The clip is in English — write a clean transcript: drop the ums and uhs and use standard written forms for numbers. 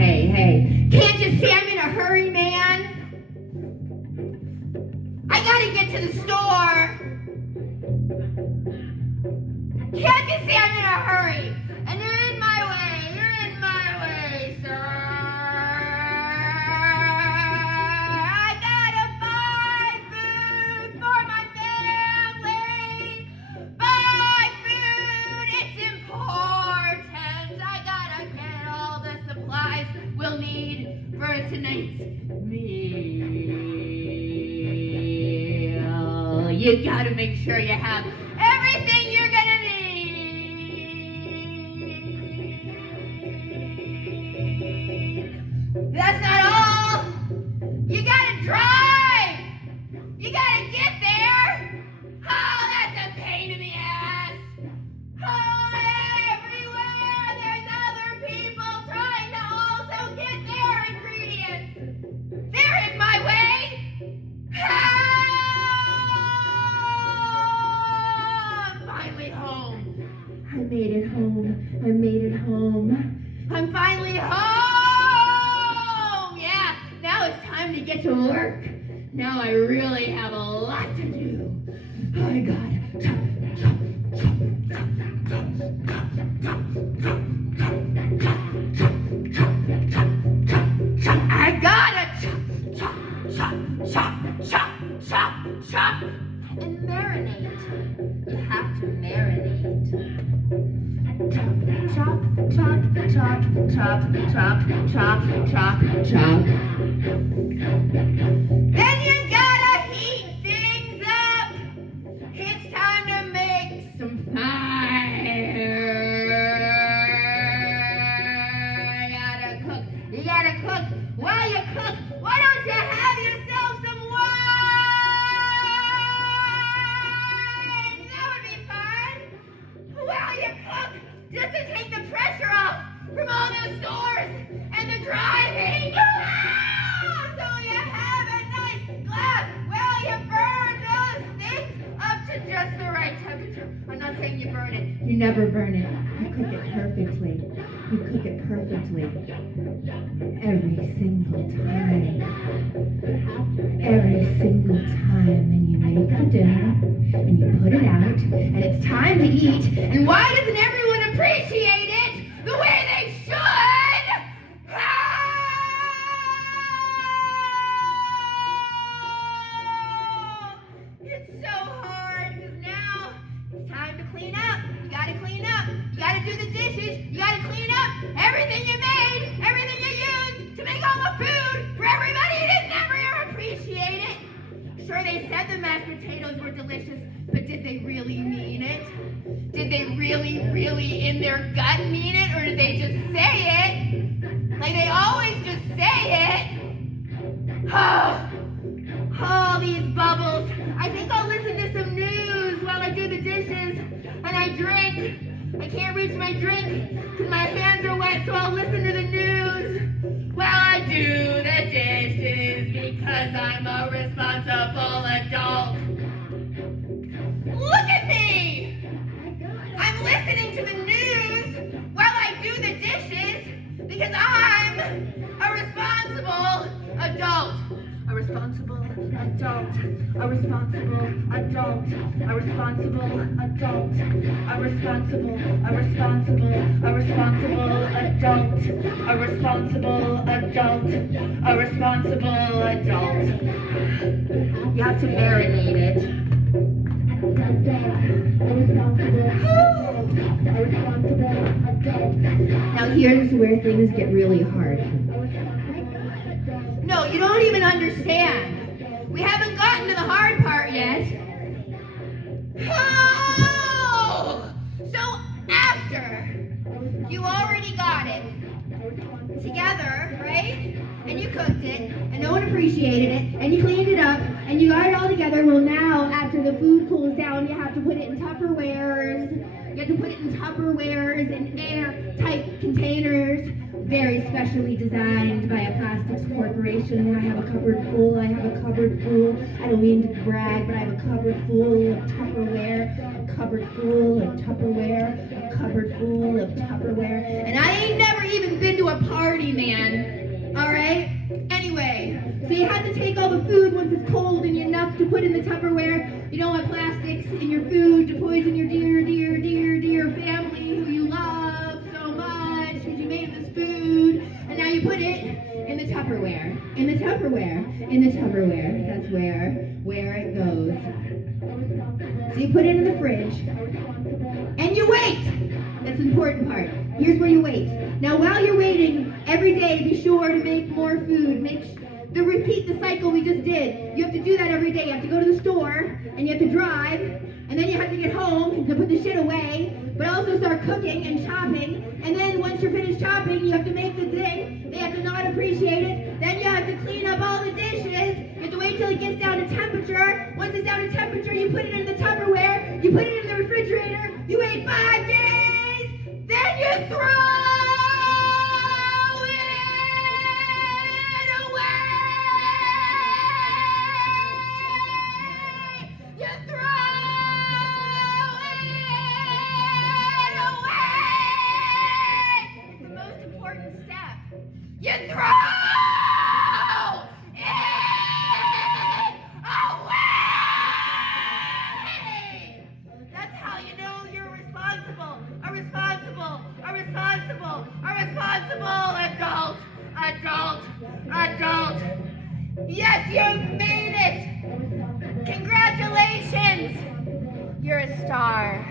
Hey, can't you see I'm in a hurry, man? I gotta get to the store. Can't you see I'm in a hurry? And you're in my way, sir. I gotta buy food for my family. Buy food, it's important. I gotta get all the supplies we'll need for tonight's meal. You gotta make sure you have everything you're gonna need. That's not all. You gotta drive. You gotta get there. Oh, that's a pain in the ass. Oh, everywhere there's other people trying to also get their ingredients. They're in my way. I'm finally home. I made it home. I'm finally home. Yeah, now it's time to get to work. Now I really have a lot to do. I gotta chop. I gotta chop and marinate. You have to marinate. Chop. Then you gotta heat things up. It's time to make some fire. You gotta cook. While you cook, why don't you have yourself some wine? That would be fun. While you cook, just to take the pressure off from all those stores and the driving. So you have a nice glass while you burn those things up to just the right temperature. I'm not saying you burn it. You never burn it. You cook it perfectly. Every single time. And you make the dinner and you put it out and it's time to eat. And why doesn't everyone appreciate it the way they should? It's so hard because now it's time to clean up. You gotta clean up. You gotta do the dishes. You gotta clean up everything you made, everything you used to make all the food for everybody who didn't ever appreciate it. Sure, they said the mashed potatoes were delicious, but did they really mean it? Did they really in their gut mean it, or did they just say it? Like they always just say it. Oh, these bubbles. I think I'll listen to some news while I do the dishes and I drink. I can't reach my drink because my hands are wet, so I'll listen to the news while I do the dishes because I'm a responsible adult. Look at me! I'm listening to the news while I do the dishes because I'm a responsible adult. A responsible adult. A responsible adult. A responsible adult. A responsible adult. A responsible adult. A responsible adult. You have to marinate it. Now here's where things get really hard. No, you don't even understand. We haven't gotten to the hard part part yet. Oh! So after you already got it together, right? And you cooked it, and no one appreciated it, and you cleaned it up, and you got it all together. Well, now, after the food cools down, you have to put it in Tupperwares. You have to put it in Tupperwares and airtight containers, very specially designed by a plastics corporation. I have a cupboard full. I have a cupboard full. I don't mean to brag, but I have a cupboard full of Tupperware, a cupboard full of Tupperware, a cupboard full of Tupperware. And I ain't never even been to a party, man. All right? Anyway, so you have to take all the food once it's cold and enough to put in the Tupperware. You don't want plastics in your food to poison your dear, dear, dear, dear family who you love so much because you made this food. And now you put it in the Tupperware. In the Tupperware. In the Tupperware. That's where it goes. So you put it in the fridge. And you wait. That's the important part. Here's where you wait. Now while you're waiting, every day be sure to make more food. Repeat the cycle we just did. You have to do that every day. You have to go to the store, and you have to drive, and then you have to get home to put the shit away, but also start cooking and chopping. And then once you're finished chopping, you have to make the thing. They have to not appreciate it. Then you have to clean up all the dishes. You have to wait till it gets down to temperature. Once it's down to temperature, you put it in the Tupperware. You put it in the refrigerator. You wait 5 days. Then you throw You throw it away! That's how you know you're a responsible adult. Yes, you made it! Congratulations! You're a star.